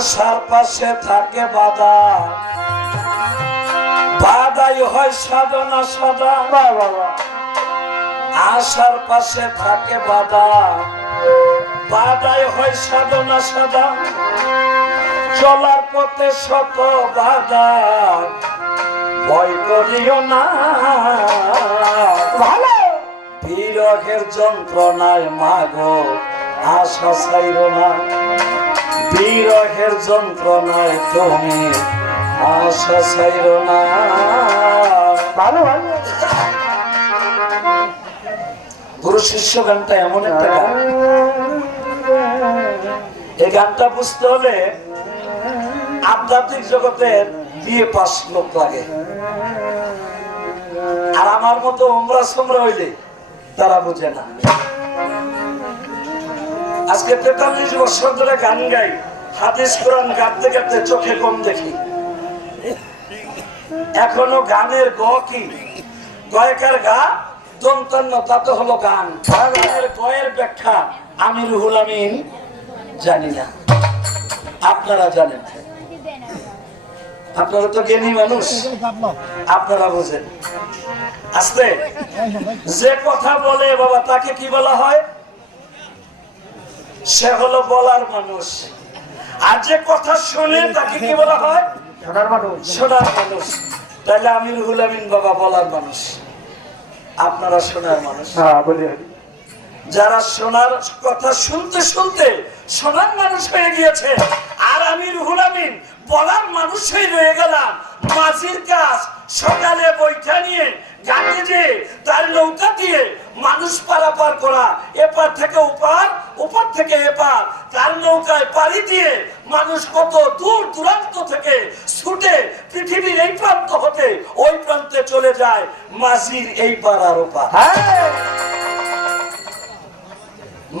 আশার পাশে থাকে বাধা বাধাই হয় সাধনা সদা আশার পাশে থাকে বাধা বাধাই হয় সাধনা সদা চলার পথে শত বাধা। ভয় করিও না। ভালো। বিরহের যন্ত্রণায় মাগো আশা চাইর না। বিরহের যন্ত্রণায় তুমি আশা চাইর না। ভালো ভালো। গুরু শিষ্য গানটা এমন একটা গান। এই গানটা বুঝতে হলে আধ্যাত্মিক জগতের বিয়ে পাস লোক লাগে। আর আমার মতো উমরা সোমরা হইলে তারা বুঝে না। আজকে তেতাল্লিশ বছর ধরে গান গাই। হাদিস কোরআন গাইতে গাইতে চোখে কম দেখি। এখনও গানের গ কি? গয়কার গা দন্তান্ন তো হলো গান। গানের গয়ের ব্যাখ্যা আমি রুহুল আমিন জানি না। আপনারা জানেন। আপনারা তো জ্ঞানী মানুষ। আপনারা বোঝেন। আস্তে। যে কথা বলে বাবা, তাকে কি বলা হয়? সে হলো বলার মানুষ। আর যে কথা শোনে তাকে কি বলা হয়? সোনার মানুষ। শোনার মানুষ। তাহলে আমি রুহুল আমিন বাবা বলার মানুষ। আপনারা শোনার মানুষ। হ্যাঁ যারা শোনার কথা শুনতে শুনতে শোনার মানুষ হয়ে গিয়েছে আর আমি রুহুল আমিন বলার মানুষ হয়ে রয়ে গেলাম। মাঝির কাজ সকালে বৈঠা নিয়ে তার নৌকা দিয়ে মানুষ পারাপার করা এপার থেকে ওপার ওপার থেকে এপার। তার নৌকায় পাড়ি দিয়ে মানুষ কত দূর দূরান্ত থেকে ছুটে পৃথিবীর এই প্রান্ত হতে ওই প্রান্তে চলে যায় মাঝির এই পার আর ওপার। হ্যাঁ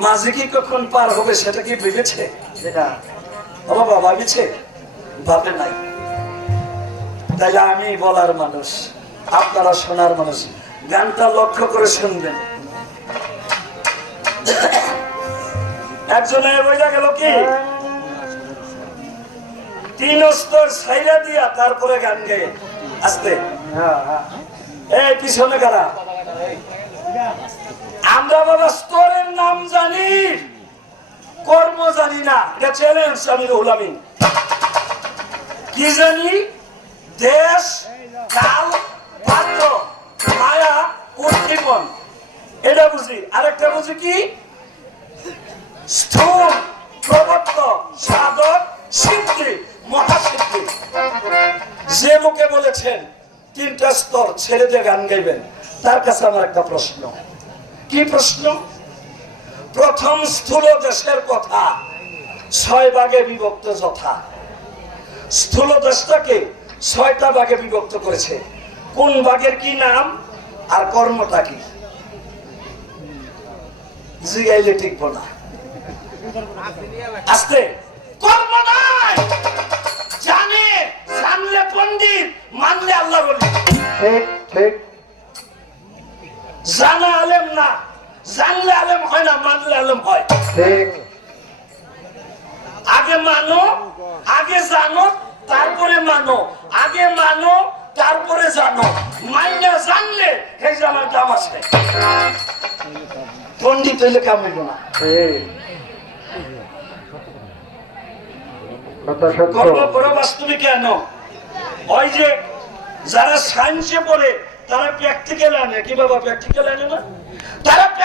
মাঝে কি কখন পার হবে সেটা কি ভেবেছে? বাবা ভাবিছে? ভাবে নাই। তাইলে আমি বলার মানুষ। আপনারা শোনার মানুষ। গানটা লক্ষ্য করে শুনবেন। একজনে বোঝা গেল কি? তিন স্তর সাইরা দিয়া তারপরে গান গেয়ে আসতে। এই পিছনে কারা? আমরা বাবা স্তরের নাম জানি, কর্ম জানি না। এটা চ্যালেঞ্জ আমি রহুল আমিন। কি জানি? দেশ, কাল পাত্র মায়া উদ্দীপন এটা বুঝি। আরেকটা বুঝি কি? স্থূল প্রবর্তক সাধক সিদ্ধি, মহাসিদ্ধি। যে লোকে বলেছেন, তিনটা স্তর ছেড়ে দিয়ে গান গাইবেন, তার কাছে আমার একটা প্রশ্ন। কি প্রশ্ন? প্রথম স্থূল দেশের কথা, ছয় ভাগে বিভক্ত যথা। স্থূল দেশটাকে ছয়টা ভাগে বিভক্ত করেছে। কোন ভাগের কি নাম আর কর্মটা কি? জিগাইলে টিকবো না। আস্তে। কর্ম নাই জানে জানলে পণ্ডিত মানলে আল্লাহ বলি। ঠিক ঠিক। জানা আলেম না জানলে আলেম হয় না মানলে আলেম হয়। ঠিক। আগে মানো আগে জানো তারপরে মানো। আগে মানো তারপরে জানো মাইনা জানলে এই জানার দাম আছে পন্ডিত হইলে কাম হইব না। ঠিক কথা সত্য। কর্ম করো বাস্তবে কেন? ওই যে যারা সায়েন্সে পড়ে তারা প্র্যাকটিক্যাল আনে। কি বাবা প্র্যাকটিক্যাল আনে না?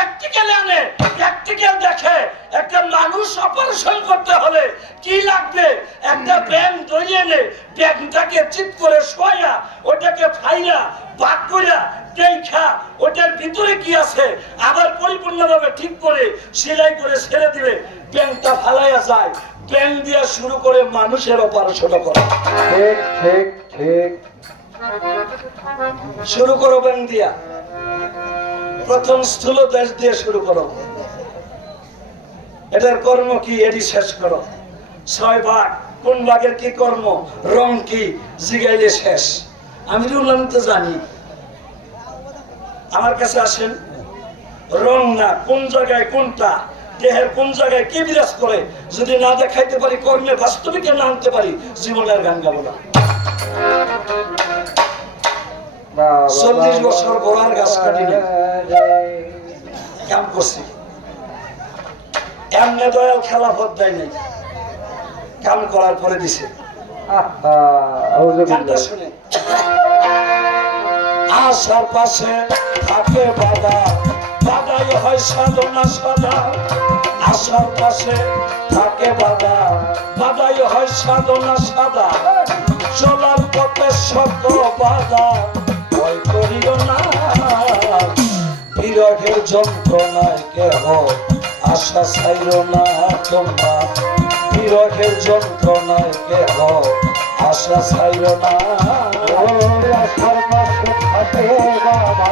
প্র্যাকটিক্যাল আনে প্র্যাকটিক্যাল দেখে একটা মানুষ অপারেশন করতে হলে কি লাগবে? একটা ব্যাং ধরে এনে ব্যাংটাকে চিত করে শোয়া ওটাকে ফাইয়া বাদ কইরা দেখা ওটার ভিতরে কি আছে? আবার পরিপূর্ণভাবে ঠিক করে সেলাই করে ছেড়ে দিবে ব্যাংটা ফালাইয়া যায়। ব্যাং দিয়া শুরু করে মানুষের অপারেশন করে। ঠিক ঠিক ঠিক। শুরু করো ব্যাং দিয়া। প্রথম স্থূল দেশ দিয়ে শুরু করো। এটার কর্ম কি, এটি শেষ করো। ছয় ভাগ, কোন ভাগের কি কর্ম, রং কি, জিগাইলে শেষ। আমি রুলাম তো জানি। আমার কাছে আসেন। রং না, কোন জায়গায় কোনটা, দেহের কোন জায়গায় কি বিরাজ করে, যদি না দেখাইতে পারি, কর্মে বাস্তবিকে না আনতে পারি, জীবনের গান গাবো না। চল্লিশ বছর গোড়ার গাছ কাটিনি। কাম করছি। এমনি দয়াল খেলা ভোট দেয় নাই। কাম করার পরে দিছে। আশার পাশে থাকে বাধা। বাধাই হয় সাধনা সাদা আশার পাশে থাকে বাধা। বাধাই হয় সাধনা সাদা চলার পথে শত বাধা। যন্ত্রণায় কেহ আশা ছাইর না তোমরা। বিরহের যন্ত্রণায় কেহ আশা ছাইর না। আশার মাসে থাকে বাবা,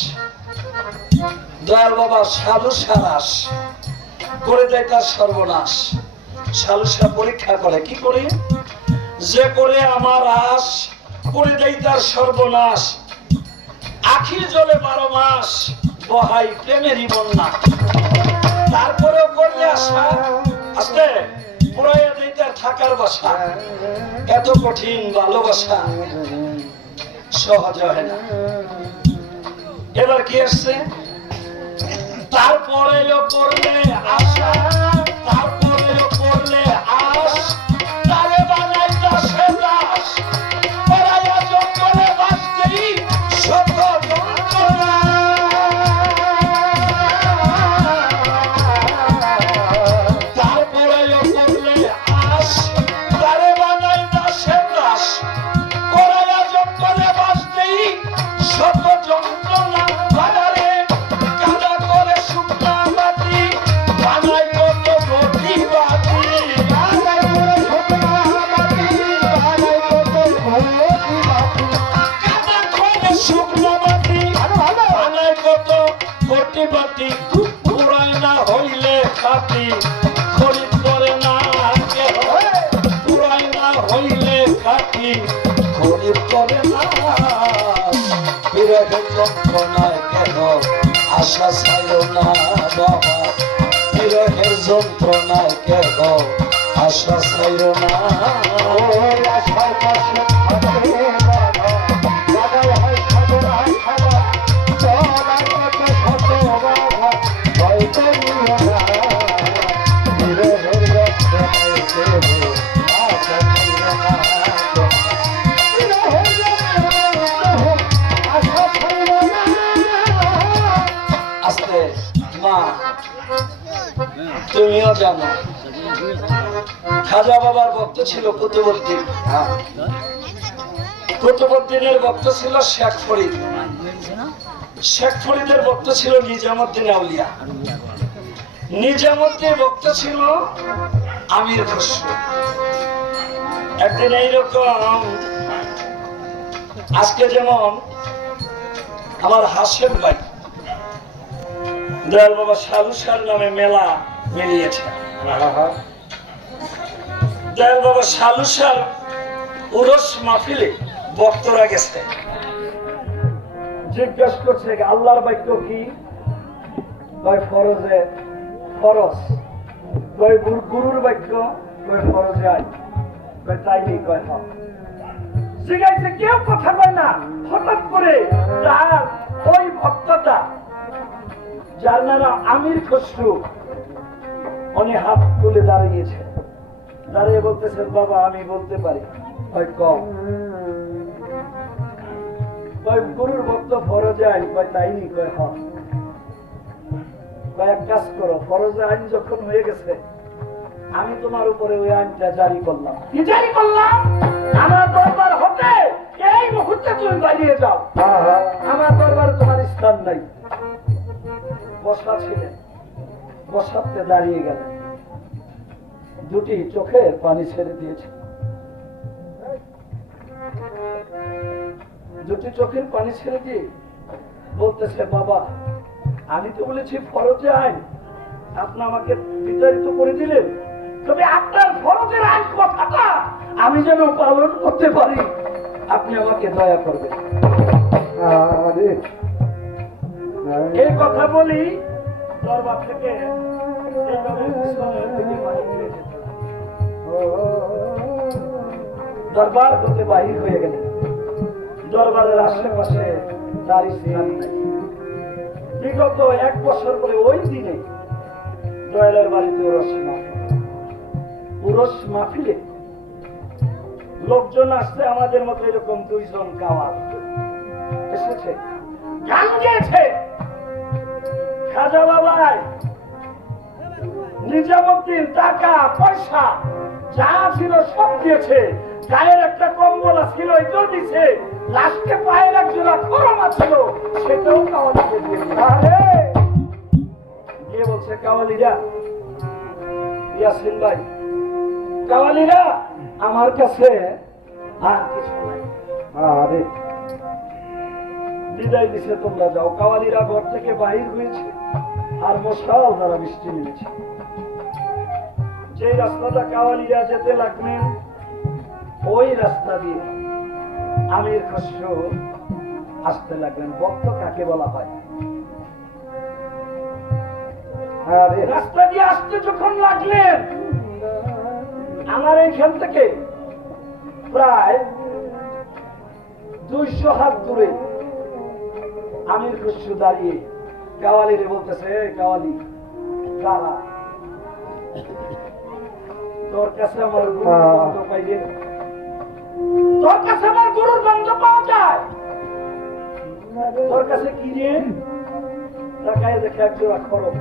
দয়াল বাবা সাধু সারাস, করে দেয় তার সর্বনাশ। সালুসা পরীক্ষা করে, কি করে? যে করে আমার আস, করে দেয় তার সর্বনাশ। আখির জলে বারো মাস, বহাই প্রেমেরই বন্যা। তারপরেও করলে আসা আস্তে, পুরাইয়া দেয় তার থাকার বাসা। এত কঠিন ভালোবাসা, সহজ হয় না। এবার কি আসছে? তারপরেও করলে আশা তারপরেও আশা ছাইল না বাবা। বিরহের যন্ত্রণায় কেন আশ্বাস ছাইল না। আস্তে তুমিও জানো। খাজা বাবার ভক্ত ছিল কুতুবুদ্দিন। কুতুবুদ্দিনের ভক্ত ছিল শেখ ফরিদ। শেখ ফরিদের বক্ত ছিল নিজামুদ্দিন আউলিয়া। নিজামুদ্দিন বক্ত ছিল আমির খসরু একদিন এইরকম আজকে যেমন আমার হাসেম ভাই, দয়াল বাবা সালু সার নামে মেলা জিজ্ঞেস করছে, আল্লাহর বাক্য কি? ফরজে ফরজ। কয়, গুরু- গুরুর বাক্য কয়, ফরজে আই কয়, তাই নেই, কয়, হক। জিজ্ঞাসা, কেউ কথা কয় না। হঠাৎ করে তার ওই ভক্তটা, যার নাম আমির খসরু উনি হাত তুলে দাঁড়িয়েছে। দাঁড়িয়ে বলতেছেন বাবা আমি বলতে পারি। হয় কম কয় গুরুর ভক্ত ফরজে আইন। কয় তাইনি কয় হ। কয় এক কাজ করো ফরজে আইন যখন হয়ে গেছে আমি তোমার উপরে ওই আইনটা জারি করলাম। কি জারি করলাম? আমার দরবার হতে এই মুহূর্তে তুমি বাড়িয়ে যাও। আমার দরবার তোমার স্থান নাই। বসা ছিলেন। বসাতে দাঁড়িয়ে গেলেন। দুটি চোখের পানি ছেড়ে দিয়েছে। দুটি চোখের পানি ছেড়ে দিয়ে বলতেছে বাবা আমি তো বলেছি ফরজে আইন। আপনি আমাকে বিতাড়িত করে দিলেন। তবে আপনার ফরজের আইন কথাটা আমি যেন পালন করতে পারি। আপনি আমাকে দয়া করবেন। এই কথা বলি দরবার থেকে বাহির হয়ে হতে বাহির হয়ে গেলেন দরবারের আশেপাশে তার স্থান বিগত এক বছর পরে ওই দিনে দয়ালের বাড়িতে ওরস মাহফিল। মাহফিলে লোকজন আসছে আমাদের মতো এরকম দুইজন কাওয়াল এসেছে, গান গেয়েছে। খাজা বাবাই নিজামুদ্দিন টাকা, পয়সা, যা ছিল সব দিয়েছে। গায়ের একটা কম্বল ছিল এটাও দিছে। লাস্টে পায়ের এক জোড়া খরমা ছিল সেটাও কাওয়ালিকে দিয়ে দিল। আরে! গিয়ে বলছে কাওয়ালিরা? ইয়াসিন ভাই। কাওয়ালিরা, আমার কাছে আর কিছু নাই। আরে! বিদায় দিছে তোমরা যাও। কাওয়ালিরা ঘর থেকে বাহির হয়েছে, আর মশাল তারা বৃষ্টি নেমেছে। যে রাস্তাটা কাওয়ালিরা যেতে লাগলেন, ওই রাস্তা দিয়ে আমির খসরু আসতে লাগলেন। ভক্ত কাকে বলা হয়? রাস্তা দিয়ে আসতে যখন লাগলেন, আমার এইখান থেকে প্রায় দুইশো হাত দূরে আমির খসরু দাঁড়িয়ে কাওয়ালি রে বলতেছে "এই কাওয়ালি দাঁড়া। তোর কাছে আমার গুরুর গন্ধ পাইলে তোর কাছে আমার গুরুর গন্ধ পাওয়া যায়? তোর কাছে কি রে? দেখে এক জোড়া খরম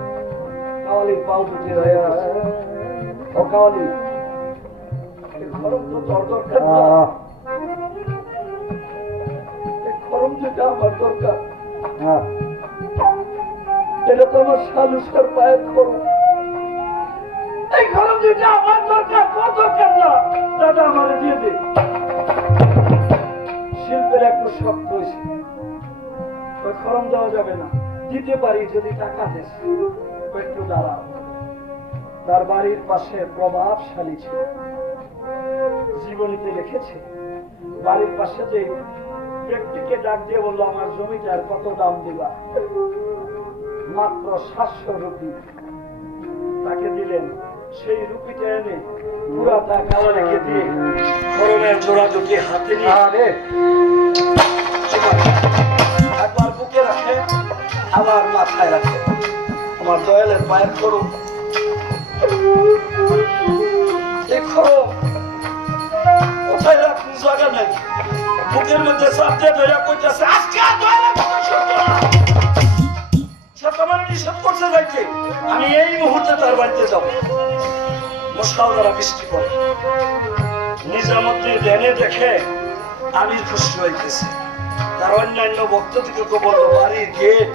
কাওয়ালির পাও দুটি হয়ে আছে ও কাওয়ালি খরম তো তোর দরকার খরম যেটা আমার দরকার। এটা তো আমার শিল্পের একটু শক্ত খরম দেওয়া যাবে না। দিতে পারি যদি টাকা দেশ একটু দাঁড়াও তার বাড়ির পাশে প্রভাবশালী ছিল। জীবনীতে লিখেছে, বাড়ির পাশে যে ব্যক্তিকে ডাক দিয়ে বলল আমার জমিটার কত দাম দিবা? মাত্র সাতশো রুপি। তাকে দিলেন। সেই রুপিটা এনে পুরা টাকা রেখে দিয়ে খরমের জোড়া দুটি হাতে নিয়ে একবার বুকে রাখে আবার মাথায় রাখে। আমার দয়ালের পায়ের এই খরম কোথায় নাই। বুকের মধ্যে দিয়ে ধরে কইতেছে, আজকে আমি এই মুহূর্তে তার বাড়িতে যাব। মশাল দ্বারা বৃষ্টি পড়ে। নিজামুদ্দিন ধ্যানে দেখে আমির খুশি হইতেছে। তার অন্যান্য ভক্ত থেকে বলল বাড়ির গেট,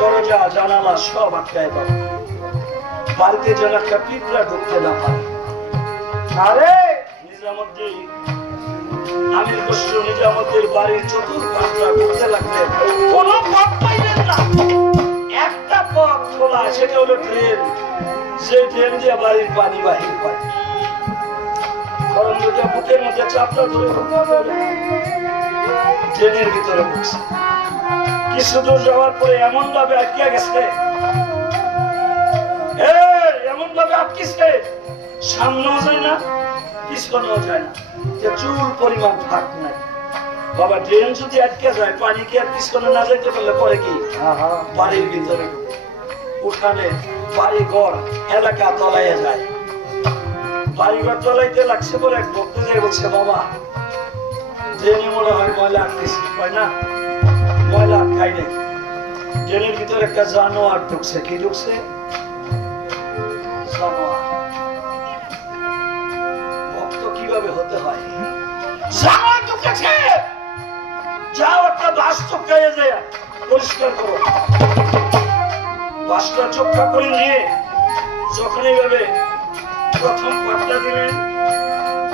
দরজা, জানালা সব আটকায় দাও। বাড়িতে যেন একটা পিঁপড়া ঢুকতে না পারে। আরে, নিজামুদ্দিন! আমির খসরু নিজামুদ্দিন বাড়ির চতুর্পাশটা ঢুকতে লাগলেন। কোনো পথ পাইলেন না। একটা পথ খোলা, সেটা হলো ট্রেন। যে ট্রেন দিয়ে বাড়ির পানি বাহির করে দুটা বুকের মধ্যে চাপটা ধরে ভিতরে কিছু দূর যাওয়ার পরে এমন আটকে গেছে। এমন ভাবে আটকিছে সামনেও যায় না। পিছনেও যায় না। যে চুল পরিমাণ ফাঁক নাই। বাবা ট্রেন যদি আটকে যায় পানি কি আর পিছনে না যাইতে পারলে পরে কি? বাড়ির ভিতরে উঠানে বাড়ি ঘর এলাকা তলাইয়া যায়। বাড়ি ঘর তলাইতে লাগছে পরে এক ভক্ত যাই বলছে বাবা ট্রেনে মনে হয় ময়লা আটকেছি। হয় না ময়লা আটকাই নেই। ট্রেনের ভিতরে একটা জানোয়ার ঢুকছে। কি ঢুকছে? একটা বাস যায়। পরিষ্কার করো। বাসটা চোখা করে নিয়ে যখন এইভাবে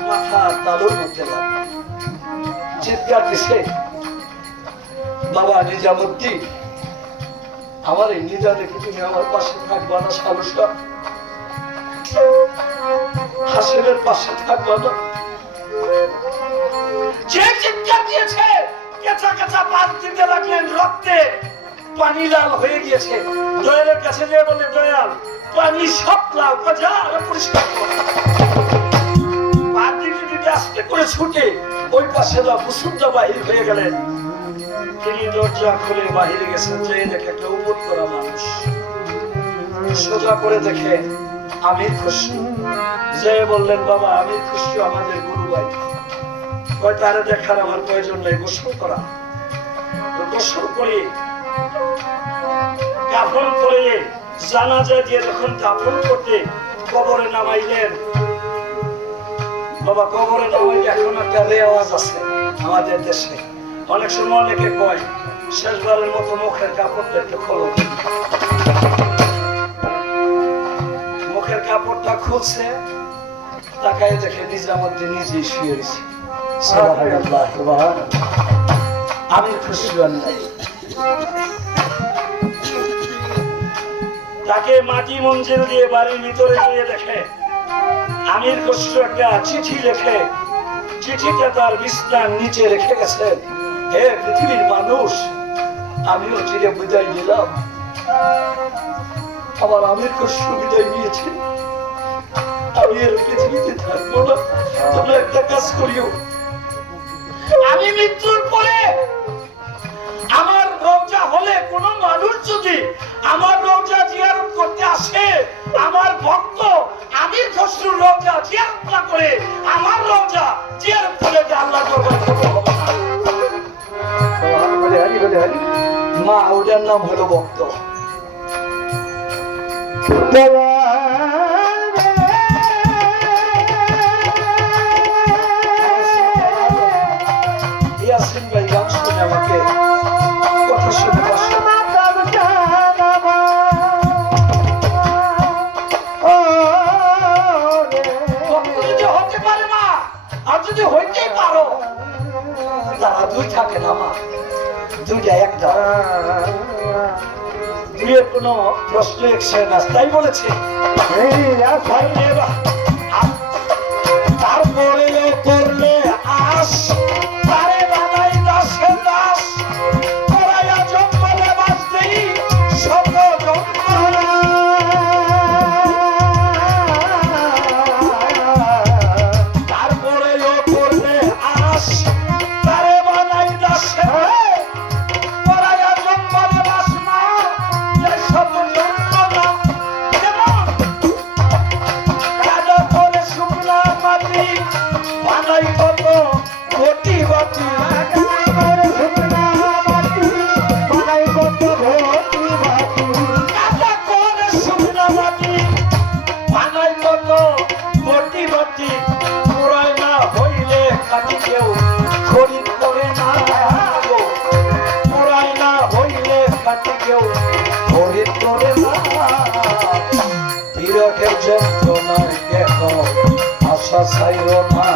মাথা তালুর মধ্যে বাবা, নিজামুদ্দিন, আমার এই নিজা দেখে তুমি আমার পাশে থাকবা না সালুসা হাসিনের পাশে থাকবা না। যে চিৎকার দিয়েছে কেঁচা কেঁচা পাত দিতে লাগলেন রক্তে। পানি লাল হয়ে গিয়েছে। দয়ালের কাছে যেয়ে বলে দয়াল পানি সব লাল যা আরও পরিষ্কার যে সোজা করে দেখে আমি খুশি। যে বললেন, বাবা আমি খুশি, আমাদের গুরু ভাই কয় তারা দেখার আমার প্রয়োজন নেই গোসল করা। গোসল করে কাফন করে জানাজা দিয়ে যখন কাফন করতে কবরে নামাইলেন বাবা কবরে নামাইলে এখন একটা রেওয়াজ আছে আমাদের দেশে। অনেক সময় অনেকে কয় শেষবারের মতো মুখের কাপড়টা একটু খোলো। মুখের কাপড়টা খুলছে তাকায় দেখে নিজামুদ্দিন নিজেই শুয়ে রয়েছে। সুবহানাল্লাহ, সুবহানাল্লাহ। আমি খুশি তাকে মাটি মঞ্জিল দিয়ে বাড়ির ভিতরে গিয়ে দেখে, আমির কষ্ট একটা চিঠি লেখে। চিঠিটা তার বিছনার নিচে রেখে গেছেন হে পৃথিবীর মানুষ, আমিও চিরে বিদায় নিলাম। আবার আমির কষ্ট বিদায় নিয়েছি। আমি এর পৃথিবীতে থাকব না। তোমরা একটা কাজ করিও। আমি মৃত্যুর পরে আমার রোজা হলে কোন মানুষ যদি আমার রোজা জিয়ারত করতে আসে, আমার ভক্ত আমি খসরুর রোজা জিয়ারত না করে আমার রোজা জিয়ারত করে যে আল্লাহ মা, ওটার নাম হলো ভক্ত। দুই থাকে না দুইটা একটা। দুইয়ের কোনো প্রশ্ন এক না তাই বলেছে। যন্ত্রণায় কেহ, আশা ছাইর না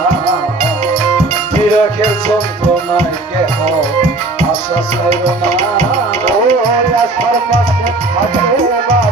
বিরহের যন্ত্রণায় কেহ আশা ছাইর না ও আশার পাশে থাকে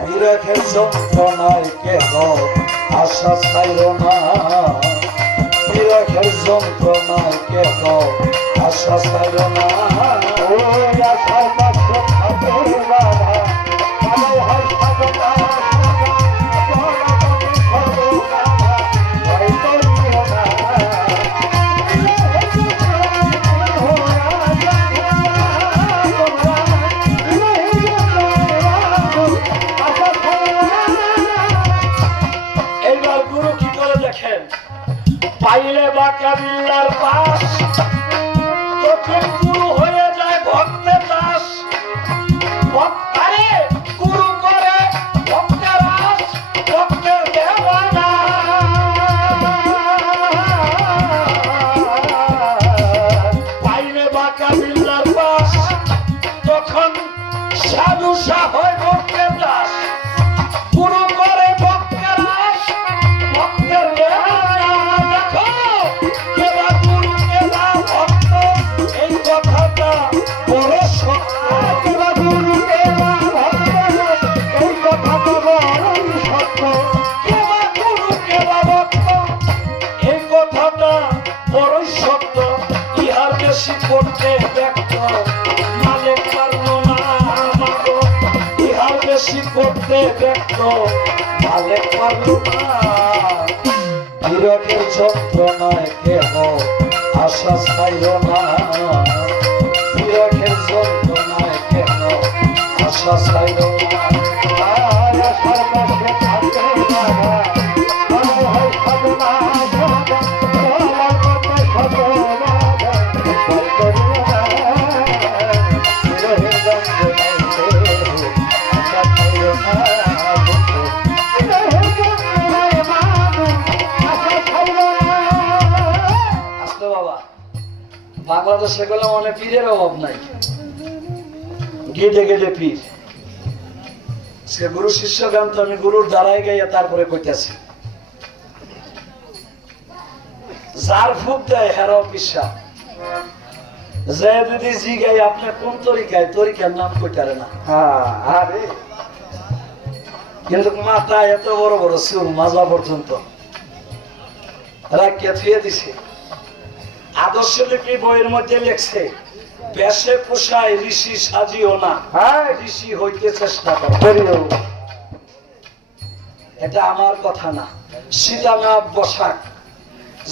বিরখের যন্ত্রণায় কেহ আশা ছাইল না বিরখের যন্ত্রণায় কেহ আশা ছাইল না। ওই আশার পাশে সাধু শাহ পারল না বিরকের যন্ত্রণায় কেহ আশা ছাইল না। বিরকের যন্ত্রণায় কেহ আশা ছাইল না। গেলে মনে পীরের অভাব নাই। গেটে গেটে পীর। সে গুরু শিষ্য গান তো আমি গুরুর দ্বারাই গাইয়া তারপরে কইতেছি। যার ফুক দেয় হেরাও পিসা। যে যদি জি গাই আপনি কোন তরিকায় তরিকার নাম কইতারে না। হ্যাঁ, আরে। কিন্তু মাথা এত বড় বড় চুল মাজা পর্যন্ত। রাখিয়া থুয়ে দিছে। আদর্শ লিপি বইয়ের মধ্যে লেখছে বেশে পোষায় ঋষি সাজিও না। হ্যাঁ। ঋষি হইতে চেষ্টা করো। এটা আমার কথা না। সীতানাথ বসাক।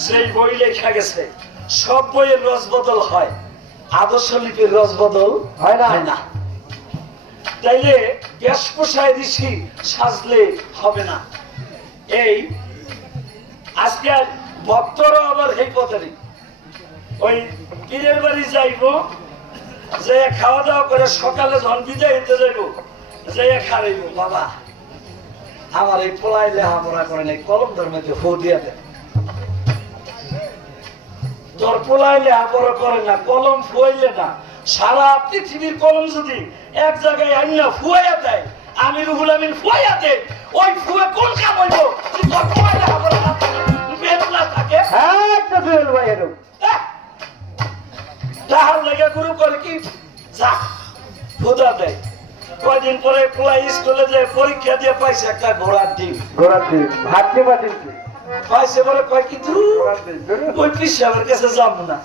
যেই বই লেখা গেছে সব বইয়ের রস বদল হয়। আদর্শ লিপির রস বদল হয় না। হয় না। তাইলে বেশ পোষায় ঋষি সাজলে হবে না। এই আজকে ভক্তরা আবার এই পথেরই ওই পীরের বাড়ি যাইব যে খাওয়া দাওয়া করে সকালে যখন বিদায় হইতে যাইব যে খারাইব বাবা। আমার এই পোলাই লেহাপড়া করে নাই, কলম ধর্মে ফু দিয়া দেয় তোর পোলাই লেহাপড়া করে না, কলম ফুয়াইলে না। সারা পৃথিবীর কলম যদি এক জায়গায় আইনা ফুয়াইয়া দেয়, আমি রুহুল আমিন ফুয়াইয়াতে ওই ফুয়ে কোন কাম হইব? তোর আমার হাত থাকে। হ্যাঁ তো জুয়েল ভাই এরকম? তাহার লেগে গুরু করে কি? যা খোদা দেয়। কয়দিন পরে পোলা স্কুলে যে পরীক্ষা দিয়ে পাইছে একটা ঘোড়ার ডিম। ঘোরার দিন ভাবতে পারছি পাইছে বলে কয় কি ওই পিসাবের কাছে যাব না।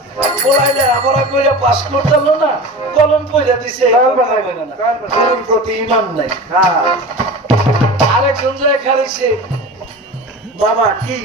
পোলাইলে আমরা কইরা পাস করতাম না কলম কইরা দিছে কাল বানাইবে না, কাল প্রতি ইমান নাই। হ্যাঁ। আরেকজন যায় খারিছে বাবা কি